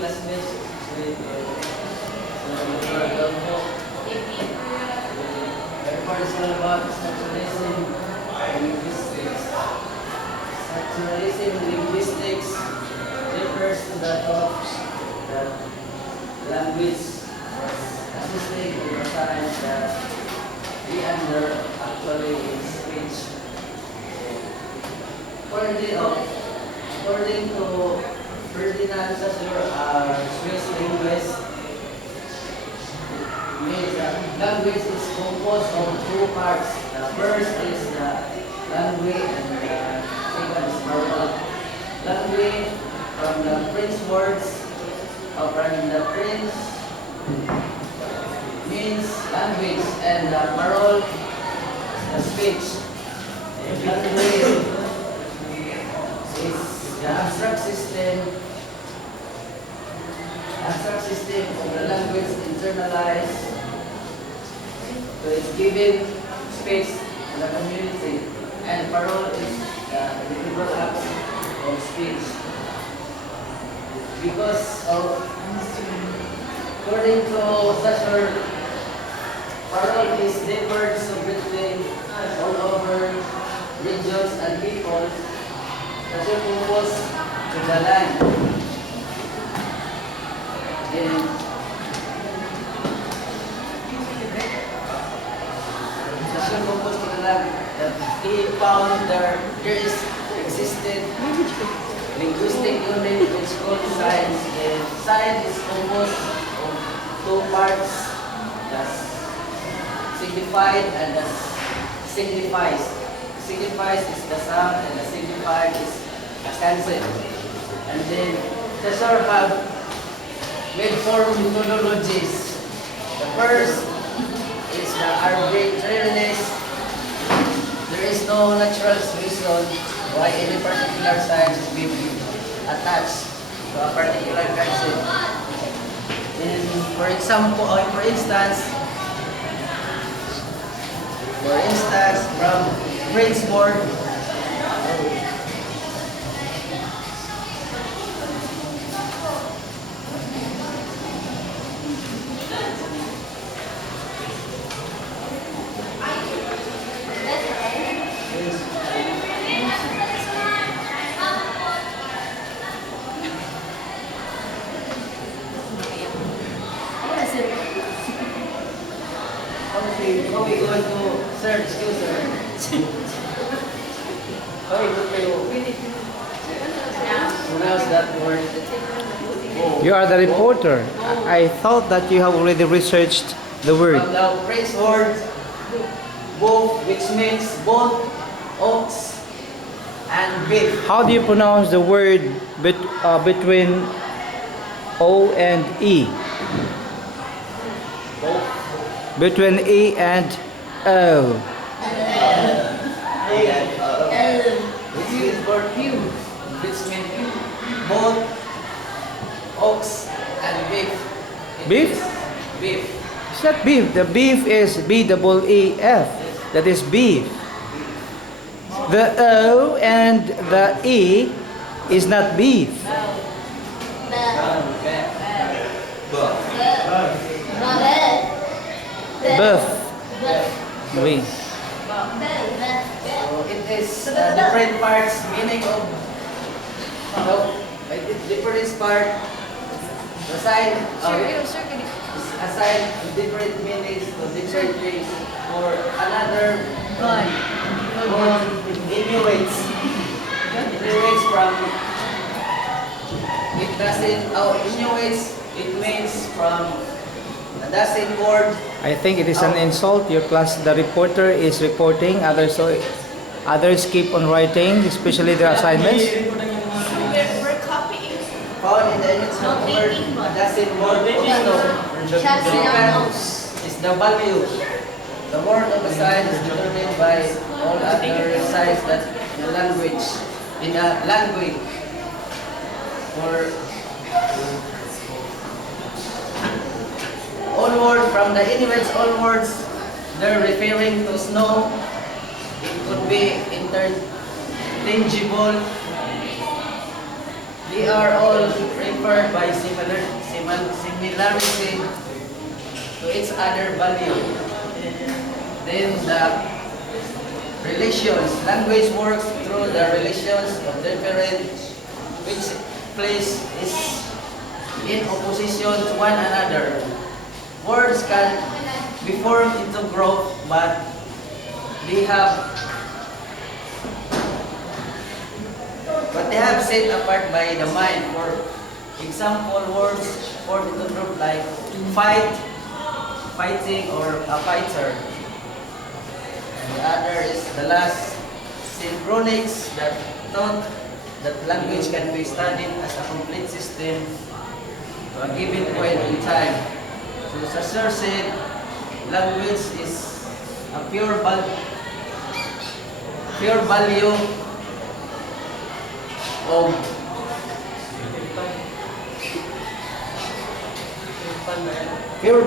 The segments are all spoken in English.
classmates with therefore it's all about structuralism and linguistics. Structuralism linguistics refers to the thought that language was assisting in the science that we under actually in speech. According to Ferdinand Saussure, Swiss linguist, means that language is composed of two parts. The first is the language and the second is moral. Language from the French words, or from the French means language, and the moral the speech. Language is the abstract system of the language internalized to its given speech to the community, and parole is the individual acts of speech. Because of, according to Saussure, parole is differed so between all over regions and people. Saussure composed to the land. And Saussure composed to the land that he found there existed linguistic unit which called science. And science is composed of two parts, the signified and the signifies. Signifies is the sound and the signified is the concept. And then Saussure have made four methodologies. The first is the arbitrariness. There is no natural reason why any particular science will be attached to a particular concept. And for example, for instance, from French word, how we going to search user? How we going to pronounce that word? You are the reporter. I thought that you have already researched the word. From the French word both, which means both ox and beef. How do you pronounce the word between O and E? Between E and O. Which is for you, which means both ox and beef. Beef? Beef. It's not beef. The beef is B-E-E-F. That is beef. The O and the E is not beef. Beef. Oui. So it is different parts, meaning of different part. Aside different meanings to different things for another innuates from it doesn't innuates it means from a dozen word. I think it is an insult. Your class, the reporter is reporting. Others keep on writing, especially their assignments. We're copying. Found in the image of word, a dozen word also. Second is the value. The word of a sign is determined by all other signs that in the language. For all words from the Inuits, all words they're referring to snow. It could be interchangeable. They are all referred by similar similarity to its other value. Then the relations. Language works through the relations of different which place is in opposition to one another. Words can be formed into group, but they have set apart by the mind. For example, words formed into group like fight, fighting, or a fighter. And the other is the last, synchronics, that thought that language can be studied as a complete system to a given point in time. So Saussure said, language is a pure value of pure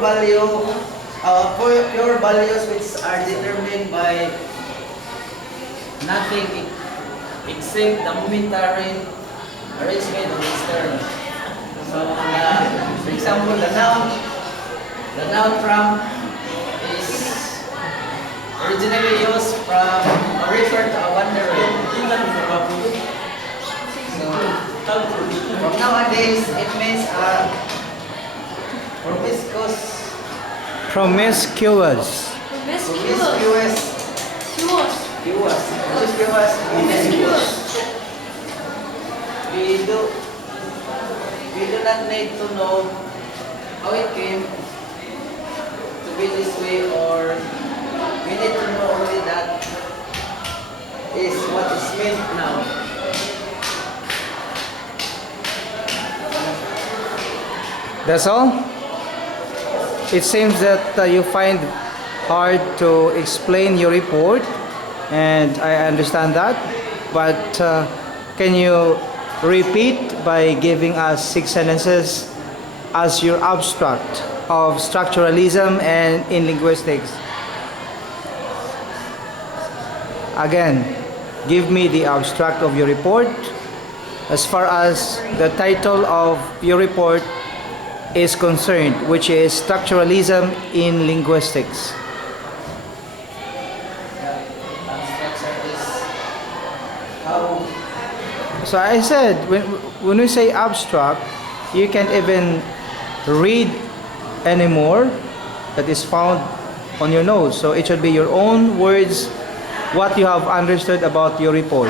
values which are determined by nothing except the momentary arrangement of its terms. So, for example, the noun Trump is originally used from or referred to a wanderer. So, from nowadays, it means Promiscuous. We do not need to know how it came to be this way, or we need to know only that is what is meant now. That's all? It seems that you find hard to explain your report, and I understand that. But can you repeat by giving us 6 sentences as your abstract of structuralism and in linguistics? Again, give me the abstract of your report as far as the title of your report is concerned, which is Structuralism in Linguistics. So I said, when we say abstract, you can't even read anymore that is found on your notes. So it should be your own words, what you have understood about your report.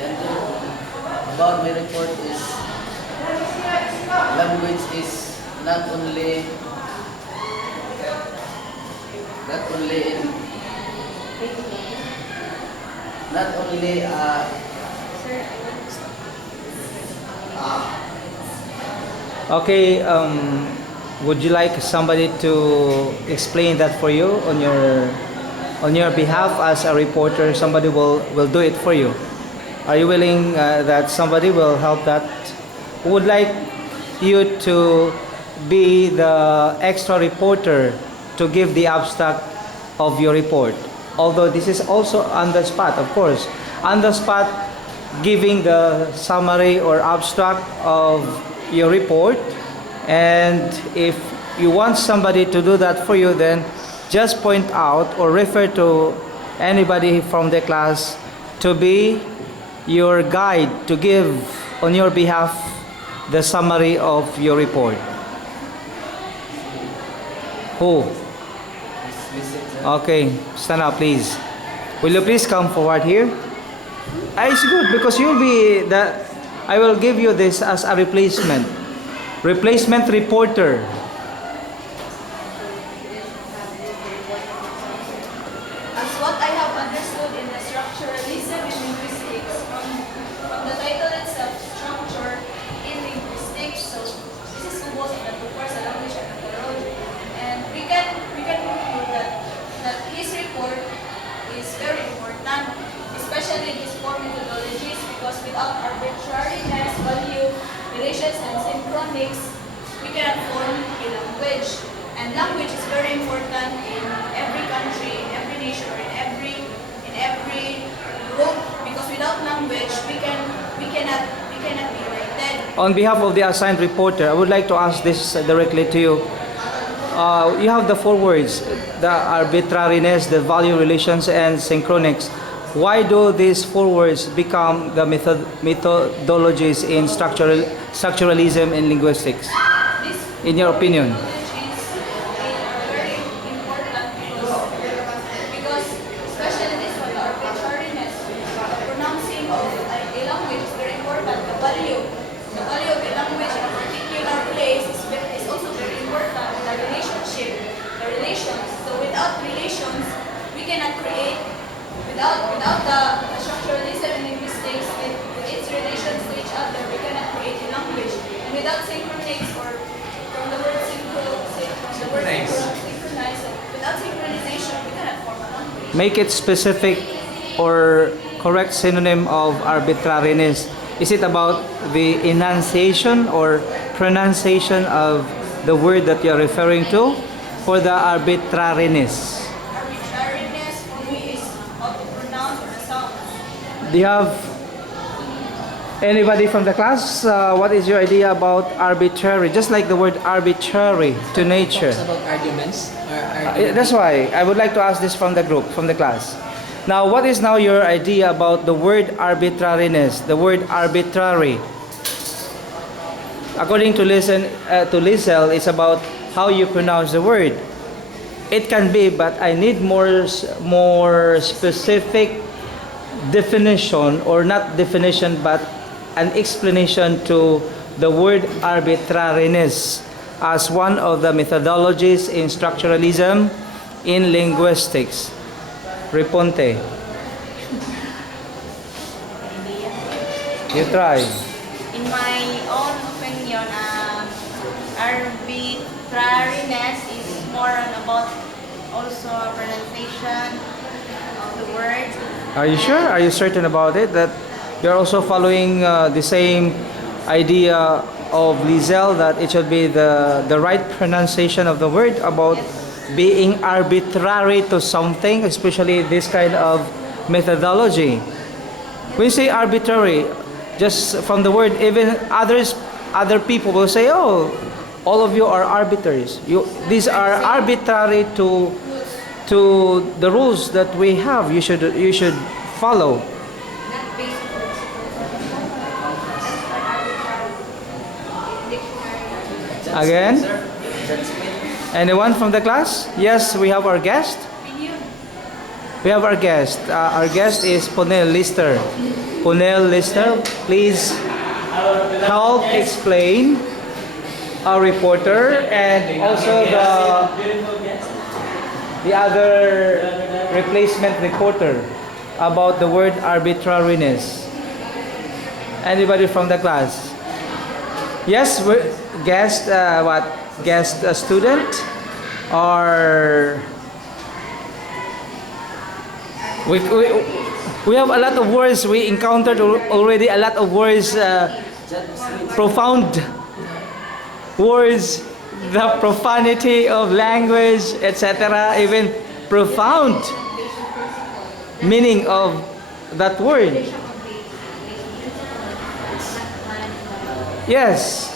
And about my report is, language is not only Okay, would you like somebody to explain that for you on your behalf as a reporter? Somebody will do it for you. Are you willing that somebody will help that? Who would like you to be the extra reporter to give the abstract of your report? Although this is also on the spot, of course. On the spot, giving the summary or abstract of your report. And if you want somebody to do that for you, then just point out or refer to anybody from the class to be your guide to give on your behalf the summary of your report. Who? Okay, stand up please. Will you please come forward here? It's good because you'll be I will give you this as a replacement reporter. As what I have understood in the structuralism in linguistics, from the title itself, structure in linguistics, so this is both that refers a language and methodology. And we can conclude that his report is very important, especially his four methodologies, because without arbitrariness, value, relations, and synchronics, we cannot form a language. And language is very important in every country, in every nation, or in every group, because without language, we cannot cannot be rated. On behalf of the assigned reporter, I would like to ask this directly to you. You have the four words, the arbitrariness, the value relations, and synchronics. Why do these four words become the methodologies in structuralism and linguistics, This in your opinion? methodologies are very important because especially this one, the arbitrariness, the pronouncing of a language is very important. The value of a language in a particular place is also very important. The relationship, the relations. So without relations, we cannot create. Without the structuralism and linguistics, with its relations to each other, we cannot create a language. And without synchronics, or from the word synchronize, so without synchronization, we cannot form a language. Make it specific or correct synonym of arbitrariness. Is it about the enunciation or pronunciation of the word that you're referring to, for the arbitrariness? Arbitrariness for me is how to pronounce the sound. Do you have anybody from the class? What is your idea about arbitrary? Just like the word arbitrary to nature. Talks about arguments. That's why I would like to ask this from the group, from the class. Now, what is now your idea about the word arbitrariness, the word arbitrary? According to Liesel, it's about how you pronounce the word. It can be, but I need more specific definition, or not definition, but an explanation to the word arbitrariness as one of the methodologies in structuralism in linguistics. Reponte. You try. In my own opinion, arbitrariness is more on about also pronunciation of the word. Are you sure? Are you certain about it? That you're also following the same idea of Liesel, that it should be the right pronunciation of the word, about being arbitrary to something, especially this kind of methodology. When you say arbitrary, just from the word, even other people will say, "Oh, all of you are arbiters. These are arbitrary to the rules that we have. You should follow." Again? Anyone from the class? Yes, we have our guest. We have our guest. Our guest is Ponel Lister. Ponel Lister, please help explain our reporter and also the other replacement reporter about the word arbitrariness. Anybody from the class? Yes, guest. What? Guest student, or we have a lot of words. We encountered already a lot of words, profound words, the profanity of language, etc. Even profound meaning of that word. Yes.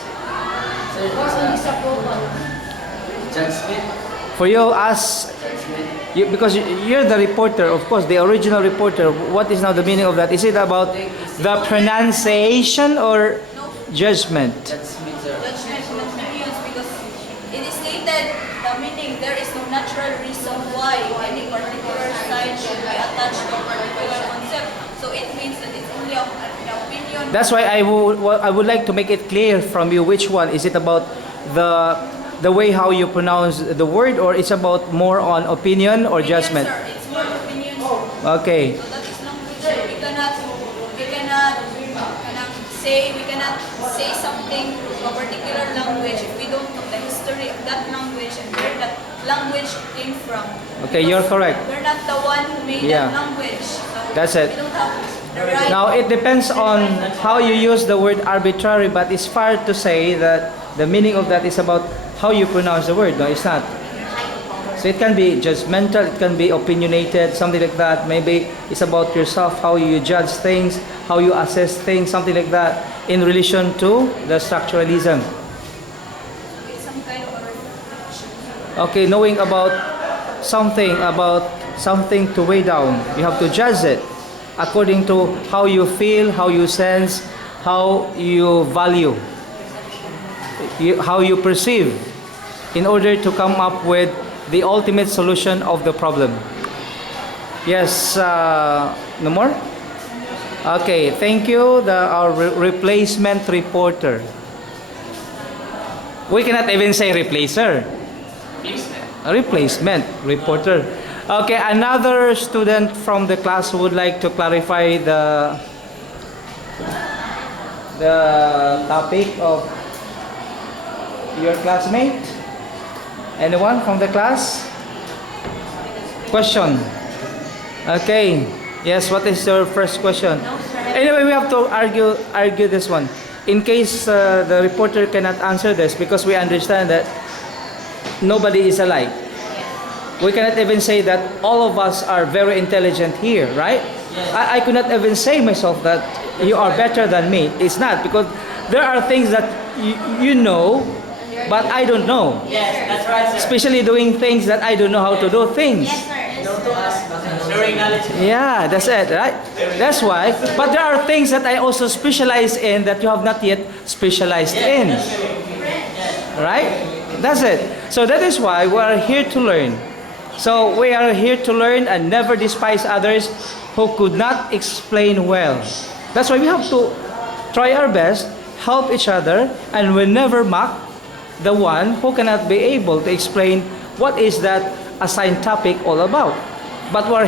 For you, because you're the reporter, of course, the original reporter. What is now the meaning of that? Is it about the pronunciation or judgment? Judgment of opinions, because it is stated the meaning there is no natural reason why any particular side should be attached to a particular concept. So it means that it's only an opinion. That's why I would like to make it clear from you which one. Is it about the way how you pronounce the word, or it's about more on opinion or judgment? Sir, it's more opinion. Okay. So that is language. We cannot say something to a particular language if we don't know the history of that language and where that language came from. Okay, you're correct. We're not the one who made Yeah. that language. So That's it. we don't have the right. Now, it depends on how you use the word arbitrary, but it's fair to say that the meaning of that is about how you pronounce the word. No, it's not. So it can be judgmental, it can be opinionated, something like that. Maybe it's about yourself, how you judge things, how you assess things, something like that, in relation to the structuralism. It's some kind of a reflection. Okay, knowing about something to weigh down, you have to judge it according to how you feel, how you sense, how you value, how you perceive, in order to come up with the ultimate solution of the problem. Yes, no more? Okay, thank you, our replacement reporter. We cannot even say replacer. Replacement reporter. Okay, another student from the class would like to clarify the topic of your classmate. Anyone from the class? Question. Okay. Yes, what is your first question? No, sir. Anyway, we have to argue this one. In case the reporter cannot answer this, because we understand that nobody is alike. We cannot even say that all of us are very intelligent here, right? I could not even say myself that you are better than me. It's not, because there are things that you know, but I don't know. Yes, that's right, sir. Especially doing things that I don't know how to do things. Yes, sir. Know to us, sharing knowledge. Yeah, that's it, right? That's why. But there are things that I also specialize in that you have not yet specialized in. Right? That's it. So that is why we are here to learn. So we are here to learn and never despise others who could not explain well. That's why we have to try our best, help each other, and we never mock the one who cannot be able to explain what is that assigned topic all about. But we're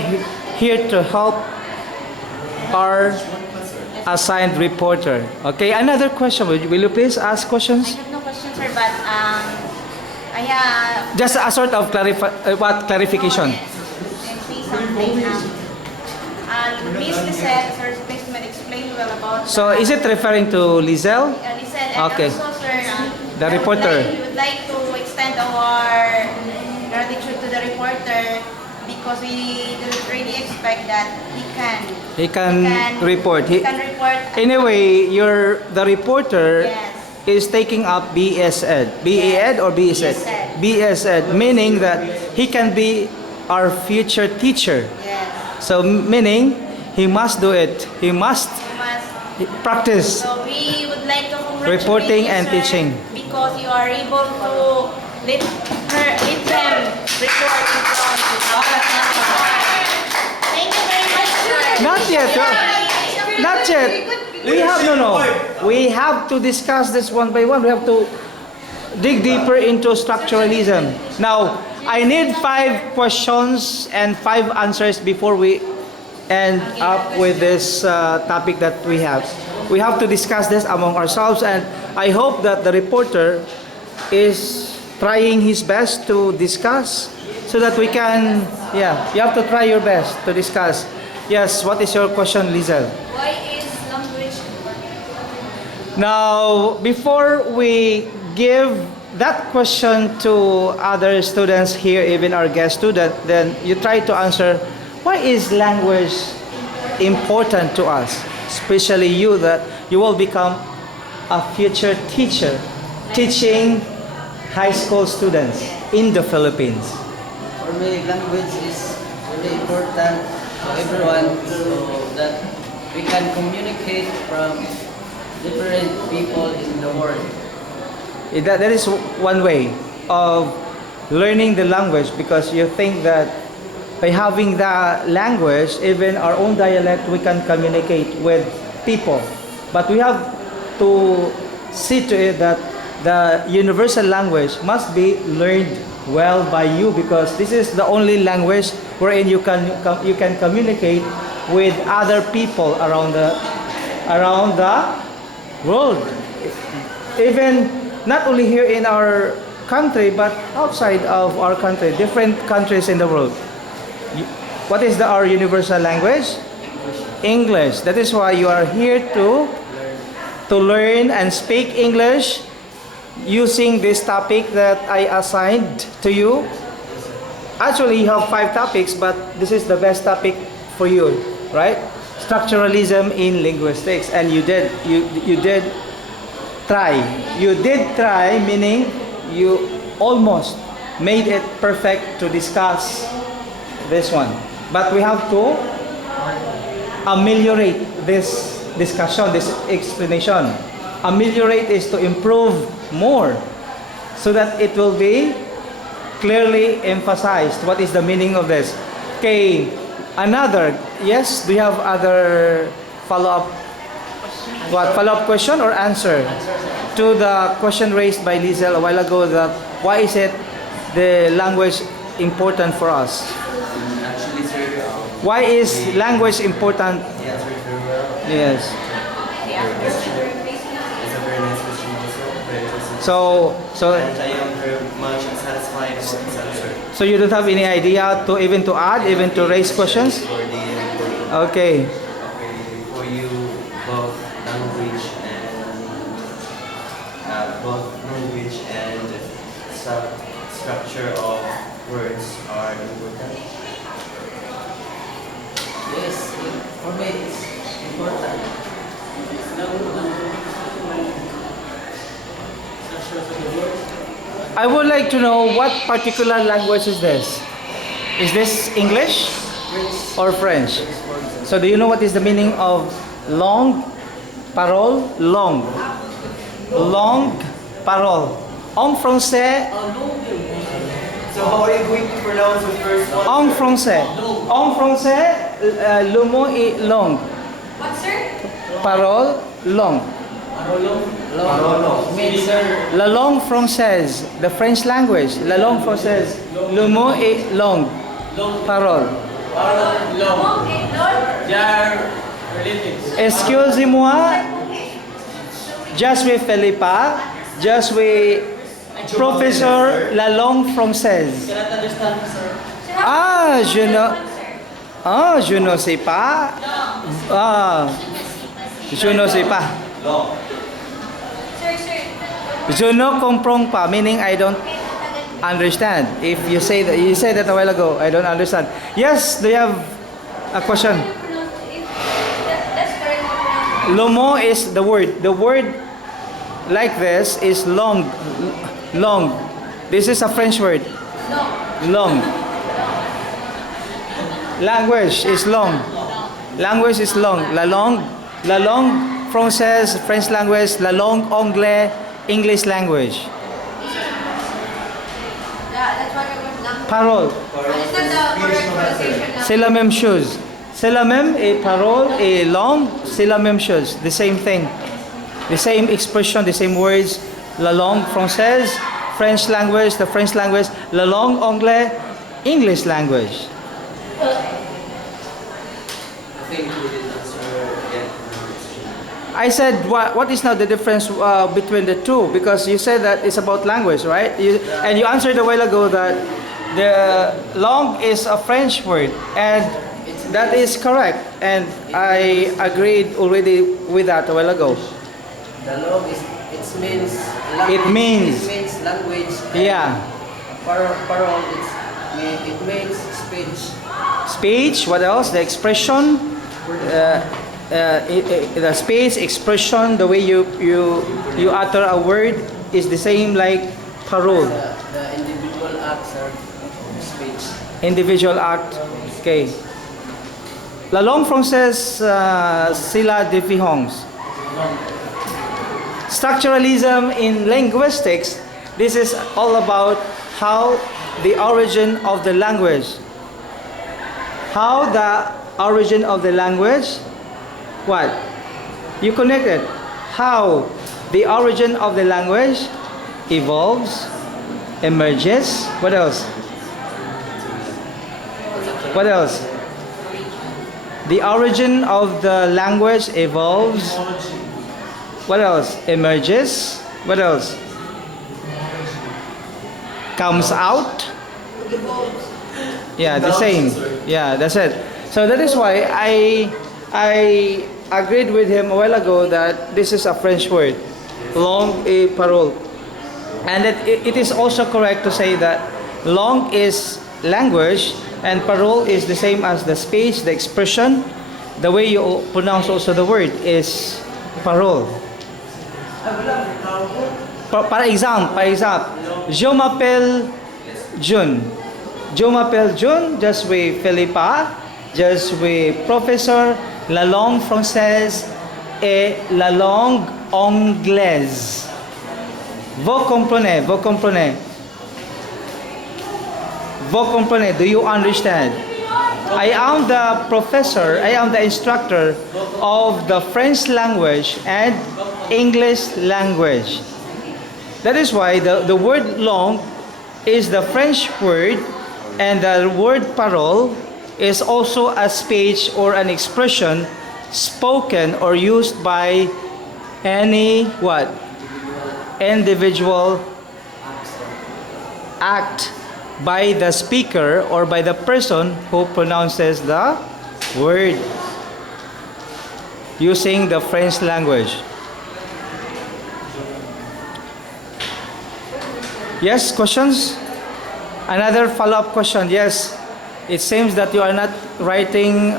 here to help our assigned reporter. Okay, another question. Will you please ask I questions? have no question, sir, but I have Just a sort of clarification. and say something. Miss Lisette, sir, placement explained well about. So is it referring to Lizelle? Lisette, and Okay. also, sir, The reporter. We would like to extend our gratitude to the reporter because we didn't really expect that He can report. He can report. Anyway, the reporter Yes. is taking up BS Ed. BE Ed or BS Ed? BS Ed, meaning that he can be our future teacher. Yes. So meaning he must do it. He must You must. practice. So we would like to congratulate Reporting you, and sir, teaching. because you are able to let them report in front of Thank you very much, sir. Not yet. Not yet. We have to discuss this one by one. We have to dig deeper into structuralism. Now, I need 5 questions and 5 answers before we end up with this topic that we have. We have to discuss this among ourselves, and I hope that the reporter is trying his best to discuss so that we can, you have to try your best to discuss. Yes, what is your question, Lizelle? Why is language important? Now, before we give that question to other students here, even our guest student, then you try to answer, why is language important to us? Especially you, that you will become a future teacher, teaching high school students in the Philippines. For me, language is really important to everyone so that we can communicate from different people in the world. That is one way of learning the language, because you think that by having the language, even our own dialect, we can communicate with people. But we have to see to it that the universal language must be learned well by you, because this is the only language wherein you can communicate with other people around the world. Even not only here in our country, but outside of our country, different countries in the world. What is our universal language? English. That is why you are here to learn and speak English using this topic that I assigned to you. actually you have 5 topics, but this is the best topic for you, right? Structuralism in linguistics, and you did try. You did try, meaning you almost made it perfect to discuss this one. But we have to ameliorate this discussion, this explanation. Ameliorate is to improve more so that it will be clearly emphasized what is the meaning of this. Okay, another, yes, do you have other follow-up question or answer to the question raised by Lizel a while ago, that why is it the language important for us? Actually, sir, Why is language important? the answer is very well. Yes. It's a very nice question also. Very interesting. And I am very much satisfied about this answer. So you don't have any idea to even to add, even to raise questions? For the recording. Okay. Okay, for you, both language and structure of words are important. Yes, for me it's important. I would like to know what particular language is this? Is this English or French? So do you know what is the meaning of long parole? Long. Long parole. En français, So how are you going to pronounce the first one? en français. En français, le mot est long. What, sir? Parole, long. Long means La langue française, the French language. La langue française, le mot est long. Parole. Okay, Lord. Excusez-moi, je suis Philippa, je suis professeur la langue française. Ah, je ne sais pas. Ah, je ne sais pas. Sir. Je ne comprends pas, meaning I don't understand. If you say that a while ago, I don't understand. Yes, do you have a question? That's correct. Le mot is the word. The word like this is long. Long. This is a French word. Long. Language is long. Language is long. La langue française, French language. La langue anglais, English language. Yeah, that's what I want. Parole. Is that the correct pronunciation? C'est la même chose. C'est la même et parole et langue, c'est la même chose. The same thing. The same expression, the same words. La langue française, French language, the French language. La langue anglais, English language. I think we did answer yet. I said, what is now the difference between the two? Because you said that it's about language, right? And you answered a while ago that the langue is a French word, and that is correct. And I agreed already with that a while ago. the long is it means It means- it means language. Yeah. Parole it means speech. Speech, what else? The expression, the speech, expression, the way you utter a word is the same like parole. The individual acts of speech. Individual act. Okay. La langue française, c'est la différence. Structuralism in linguistics, this is all about how the origin of the language. How the origin of the language, what? You connect it. How the origin of the language evolves, emerges. What else? What else? The origin of the language evolves. What else? Emerges. What else? Comes out. Yeah, the same. Yeah, that's it. So that is why I agreed with him a while ago that this is a French word, langue et parole, and that it is also correct to say that langue is language, and parole is the same as the speech, the expression. The way you pronounce also the word is parole. Par exemple, je m'appelle June. Je m'appelle June, je suis Philippa, je suis professeur la langue française et la langue anglaise. Vous comprenez, vous comprenez. Vous comprenez, do you understand? I am the professor, I am the instructor of the French language and English language. That is why the word long is the French word, and the word parole is also a speech or an expression spoken or used by any what? Individual act by the speaker or by the person who pronounces the word using the French language. Yes, questions? Another follow-up question. Yes, it seems that you are not writing,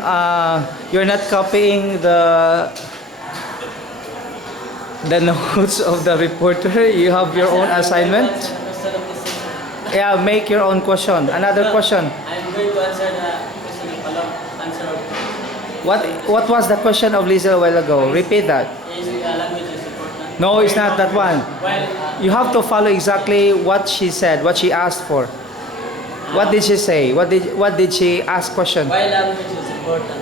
you're not copying the notes of the reporter. You have your own assignment. Yeah, make your own question. Another question. I'm going to answer the question of answer. What was the question of Lisa a while ago? Repeat that. Is language is important? No, it's not that one. Well, You have to follow exactly what she said, what she asked for. What did she say? What did she ask question? why language is important?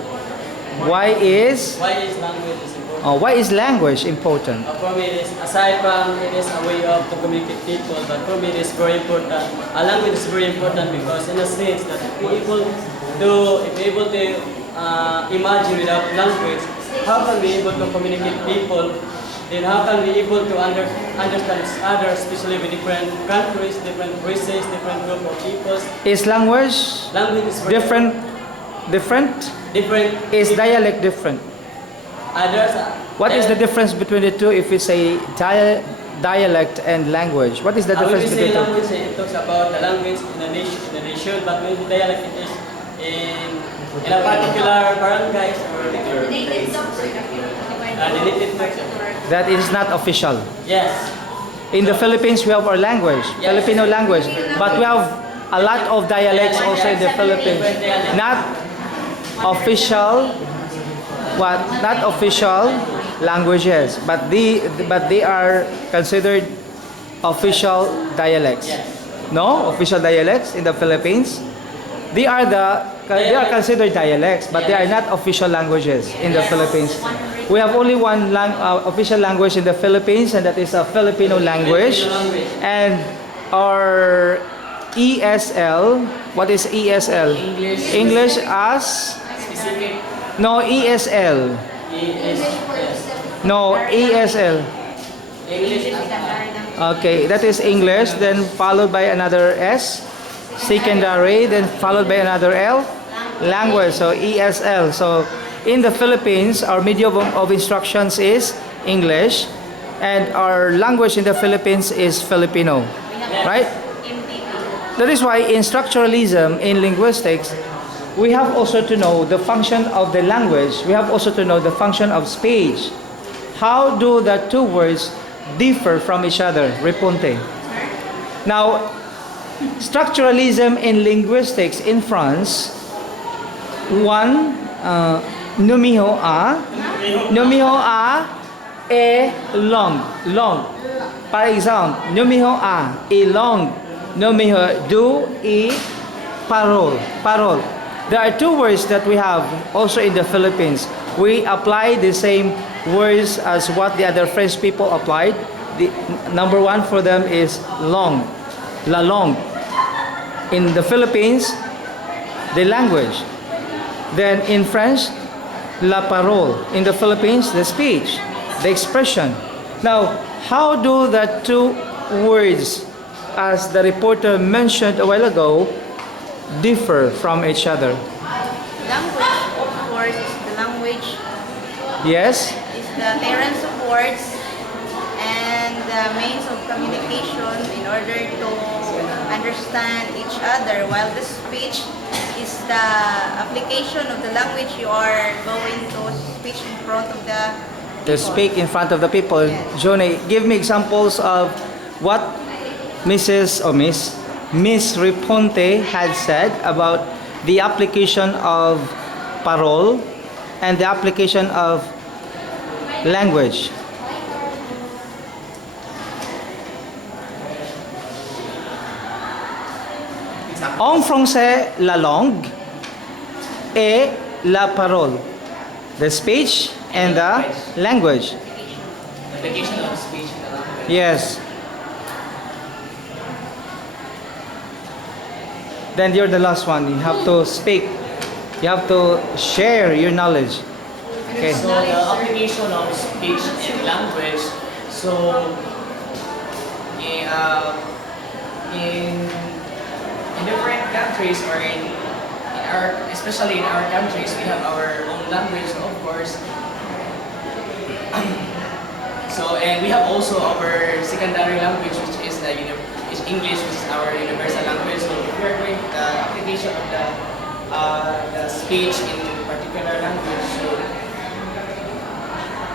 Why is Why is language is important? why is language important? For me, it is, aside from it is a way of to communicate people, but for me it is very important. A language is very important because in a sense that if we're able to imagine without language, how can we able to communicate people? Then how can we able to understand each other, especially with different countries, different races, different group of peoples? Is language Language is very different? Different? Different. Is dialect different? Others. What is the difference between the two if we say dialect and language? What is the When we difference say between the two? language, it talks about the language in the nation, but when the dialect it is in a particular barangay or The native talks are the native talks. That is not official. Yes. In the Philippines, we have our language, Yes. Filipino language, but we have a lot of dialects also in the Philippines. Not official, not official languages, but they are considered official dialects. No, official dialects in the Philippines. They are considered dialects, but they are not official languages in the Philippines. We have only one official language in the Philippines, and that is a Filipino language. And our ESL, what is ESL? English as? Specific. No, ESL. No, ESL. English. Okay, that is English, then followed by another S, secondary, then followed by another L, language, so ESL. So in the Philippines, our medium of instructions is English, and our language in the Philippines is Filipino, right? That is why in structuralism, in linguistics, we have also to know the function of the language. We have also to know the function of speech. How do the two words differ from each other? Reponte. Now, structuralism in linguistics in France, one, numéro A est long. Par exemple, numéro A est long. Numéro 2 est parole. There are two words that we have also in the Philippines. We apply the same words as what the other French people applied. The number one for them is long, la langue. In the Philippines, the language. Then in French, la parole. In the Philippines, the speech, the expression. Now, how do the two words, as the reporter mentioned a while ago, differ from each other? Language, of course, is the language, Yes? is the terms of words, and the means of communication in order to understand each other, while the speech is the application of the language you are going to speak in front of the To speak in front of the people. Johnny, give me examples of what Mrs. or Miss Riponte had said about the application of parole and the application of language. En français, la langue et la parole. The speech and the language. Application of speech in the language. Yes. Then you're the last one. You have to speak. You have to share your knowledge. Okay. So the application of speech and language. So in different countries or in our, especially in our countries, we have our own language, of course. So and we have also our secondary language, which is is English, which is our universal language. So if we are doing the application of the speech in particular language, so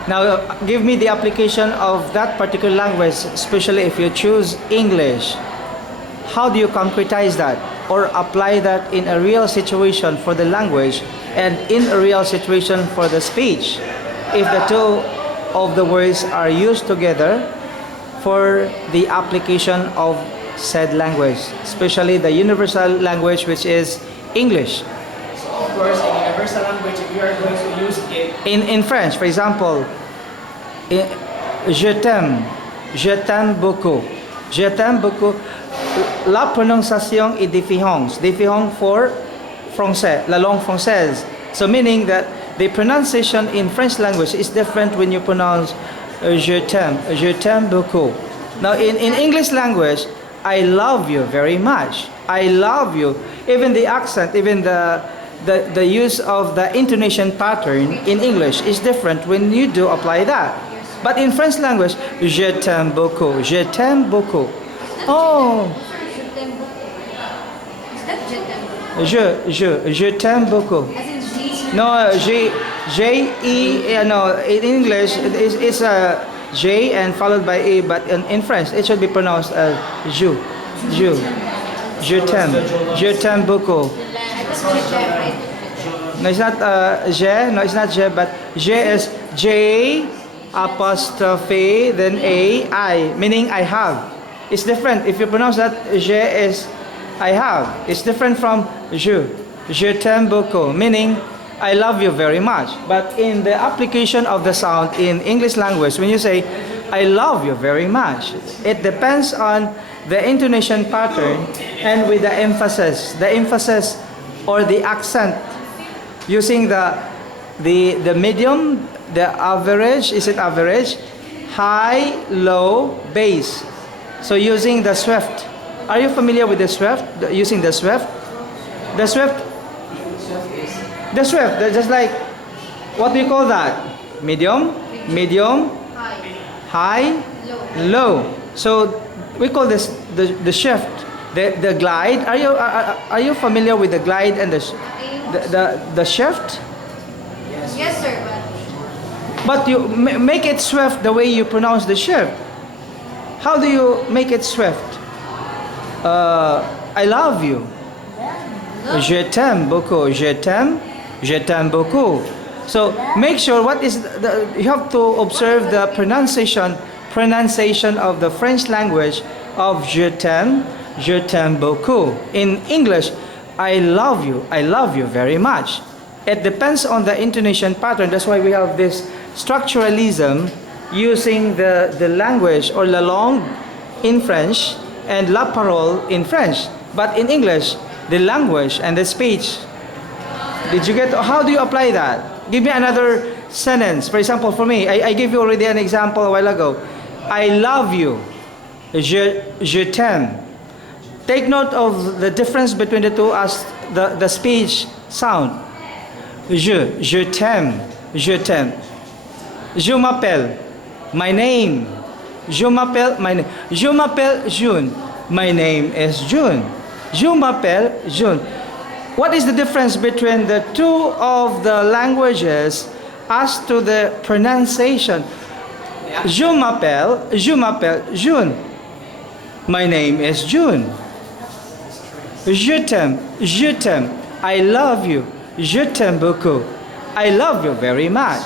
Now, give me the application of that particular language, especially if you choose English. How do you concretize that or apply that in a real situation for the language and in a real situation for the speech? If the two of the words are used together for the application of said language, especially the universal language, which is English. so of course in universal language, if you are going to use it In French, for example, je t'aime beaucoup. Je t'aime beaucoup. La prononciation est différente. Différente for français, la langue française. So meaning that the pronunciation in French language is different when you pronounce je t'aime beaucoup. Now in English language, I love you very much. I love you. Even the accent, even the use of the intonation pattern in English is different when you do apply that. But in French language, je t'aime beaucoup. Je t'aime beaucoup. Oh, je t'aime beaucoup. No, no, in English it's a J and followed by A, but in French it should be pronounced as je t'aime beaucoup. No, it's not no, it's not je, but je is J apostrophe then A, I, meaning I have. It's different. If you pronounce that je is I have. It's different from je t'aime beaucoup, meaning I love you very much. But in the application of the sound in English language, when you say I love you very much, it depends on the intonation pattern and with the emphasis or the accent, using the medium, the average, is it average, high, low, bass. So using the swift. Are you familiar with the swift? Using the swift? The swift, just like, what do you call that? Medium, high, low. So we call this the shift, the glide. Are you familiar with the glide and the shift? Yes, sir, But you make it swift the way you pronounce the shift. How do you make it swift? I love you. Je t'aime beaucoup. Je t'aime beaucoup. So make sure you have to observe the pronunciation of the French language of je t'aime beaucoup. In English, I love you very much. It depends on the intonation pattern. That's why we have this structuralism, using the language or la langue in French and la parole in French. But in English, the language and the speech. Did you get? How do you apply that? Give me another sentence. For example, for me, I gave you already an example a while ago. I love you. Je t'aime. Take note of the difference between the two as the speech sound. Je t'aime. Je m'appelle. My name. Je m'appelle June. My name is June. Je m'appelle June. What is the difference between the two of the languages as to the pronunciation? Je m'appelle June. My name is June. Je t'aime, I love you. Je t'aime beaucoup. I love you very much.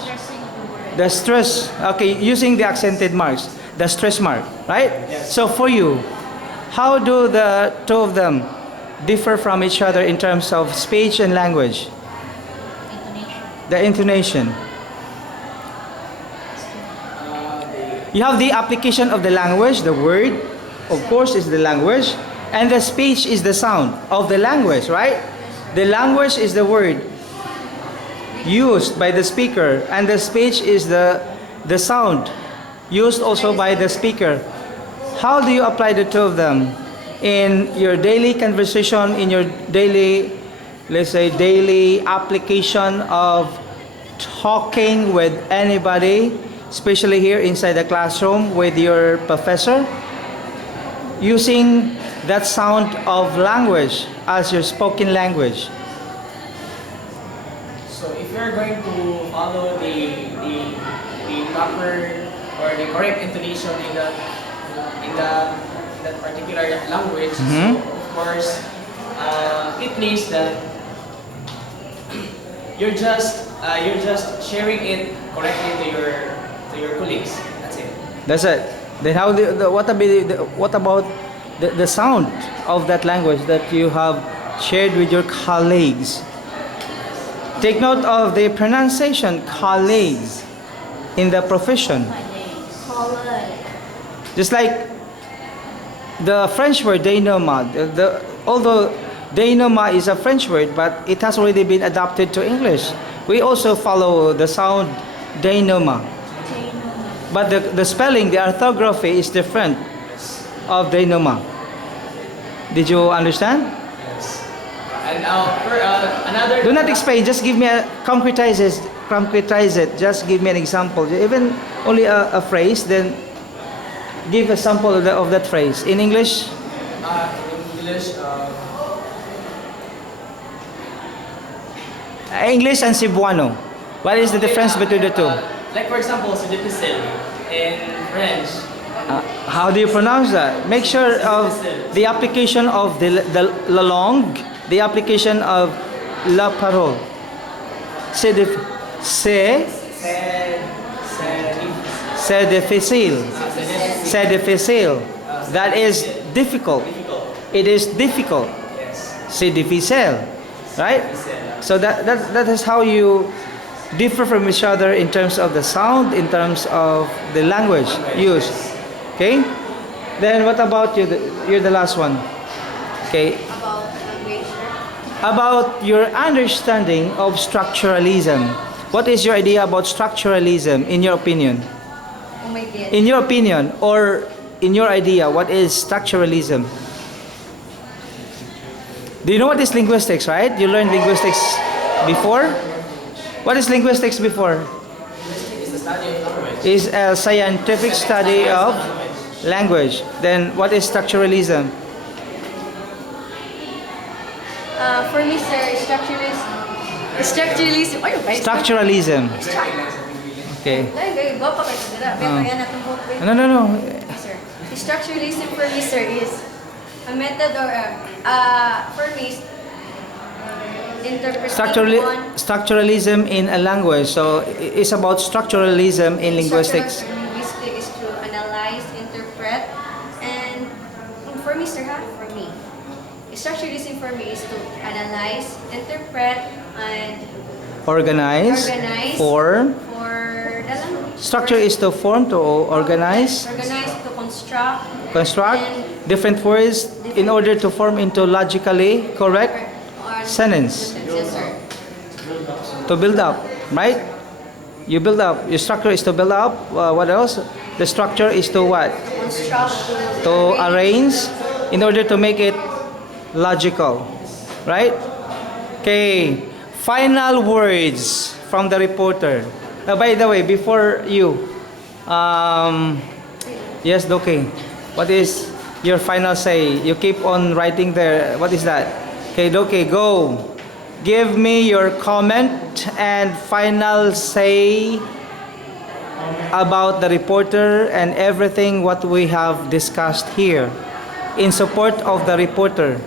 The stress, okay, using the accented marks, the stress mark, right? So for you, how do the two of them differ from each other in terms of speech and language? The intonation. You have the application of the language, the word, of course, is the language, and the speech is the sound of the language, right? The language is the word used by the speaker, and the speech is the sound used also by the speaker. How do you apply the two of them in your daily conversation, in your daily, let's say, daily application of talking with anybody, especially here inside the classroom with your professor, using that sound of language as your spoken language? So if you're going to follow the proper or the correct intonation in that particular language, so of course it means that you're just sharing it correctly to your colleagues. That's it. That's it. Then how what about the sound of that language that you have shared with your colleagues? Take note of the pronunciation, colleagues, in the profession. Just like the French word dénouement, although dénouement is a French word, but it has already been adapted to English. We also follow the sound dénouement. But the spelling, the orthography is different of dénouement. Did you understand? Yes. And for another. Do not explain. Just give me concretize it. Just give me an example. Even only a phrase. Then give a sample of that phrase in English. English and Cebuano. What is the difference between the two? Like for example, c'est difficile in French. How do you pronounce that? Make sure of the application of the la langue, the application of la parole. C'est difficile. C'est difficile. That is difficult. It is difficult. C'est difficile. Right? So that is how you differ from each other in terms of the sound, in terms of the language used. Okay? Then what about you? You're the last one. Okay. About your understanding of structuralism. What is your idea about structuralism in your opinion? Oh my God. In your opinion or in your idea, what is structuralism? Do you know what is linguistics, right? You learned linguistics before? What is linguistics before? It's the study of language. Is a scientific study of language. Then what is structuralism? For me, sir, structuralism. Structuralism. Okay. No. Sir. Structuralism for me, sir, is a method or for me, interpreting Structuralism in a language. So it's about structuralism in linguistics. Linguistics is to analyze, interpret, and for me, sir, for me, structuralism for me is to analyze, interpret, and Organize. Form. for the language. Structure is to form, to organize. Organize, to construct. Construct And different words in order to form into logically correct or sentence. Yes, sir. To build up, right? You build up. Your structure is to build up. What else? The structure is to what? Construct. To arrange in order to make it logical, right? Okay. Final words from the reporter. By the way, before you, yes, okay. What is your final say. You keep on writing there. What is that? Okay, go. Give me your comment and final say about the reporter and everything what we have discussed here in support of the reporter.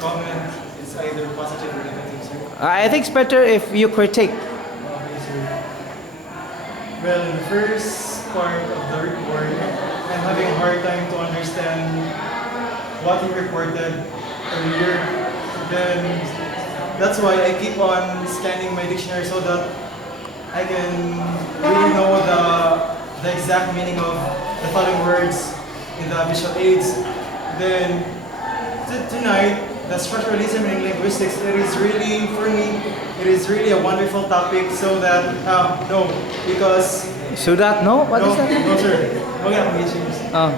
Comment is either positive or negative, sir. I think it's better if you critique. Okay, sir. Well, in the first part of the report, I'm having a hard time to understand what he reported earlier. Then that's why I keep on scanning my dictionary so that I can really know the exact meaning of the following words in the visual aids. Then tonight, the structuralism in linguistics, it is really, for me, it is really a wonderful topic so that, no, because... So that, no? What is that? No, sir. Wag na akong i-change. Oh.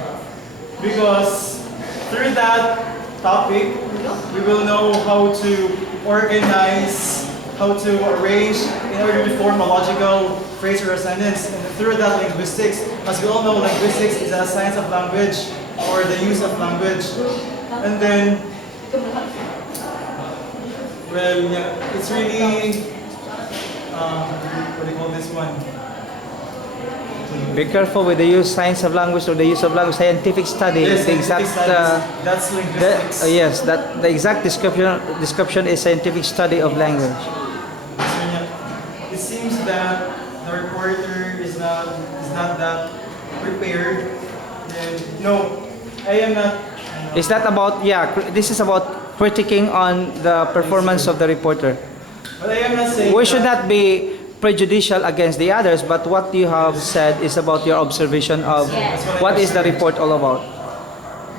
Because through that topic, we will know how to organize, how to arrange in order to form a logical phrase or a sentence. And through that linguistics, as we all know, linguistics is a science of language or the use of language. And then, well, yeah, it's really, what do you call this one? Be careful with the use science of language or the use of language scientific study. Yes, The exact, that's linguistics. yes, that the exact description is scientific study of language. So, yeah, it seems that the reporter is not that prepared. And no, I am not. Is that about, this is about critiquing on the performance of the reporter. But I am not saying. We should not be prejudicial against the others, but what you have said is about your observation of what is the report all about.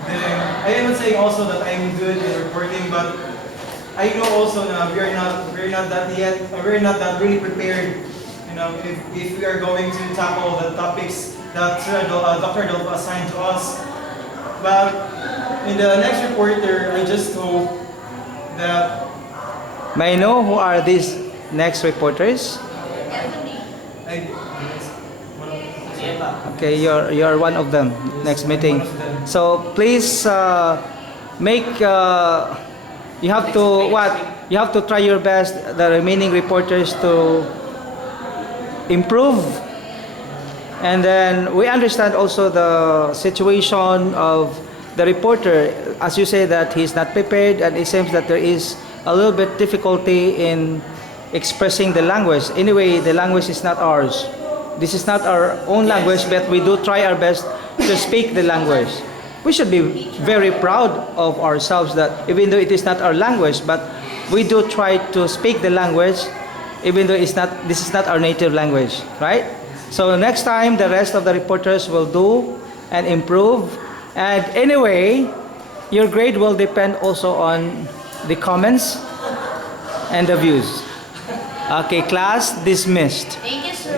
I am not saying also that I'm good in reporting, but I know also that we're not that really prepared. You know, if we are going to tackle the topics that Dr. Adolfo assigned to us. But in the next reporter, I just hope that. May I know who are these next reporters? Okay, you're one of them. Next meeting. So please make. You have to what? You have to try your best. The remaining reporters to improve. And then we understand also the situation of the reporter. As you say that he's not prepared, and it seems that there is a little bit difficulty in expressing the language. Anyway, the language is not ours. This is not our own language, but we do try our best to speak the language. We should be very proud of ourselves that even though it is not our language, but we do try to speak the language, even though this is not our native language, right? So next time, the rest of the reporters will do and improve. And anyway, your grade will depend also on the comments and the views. Okay, class dismissed. Thank you, sir.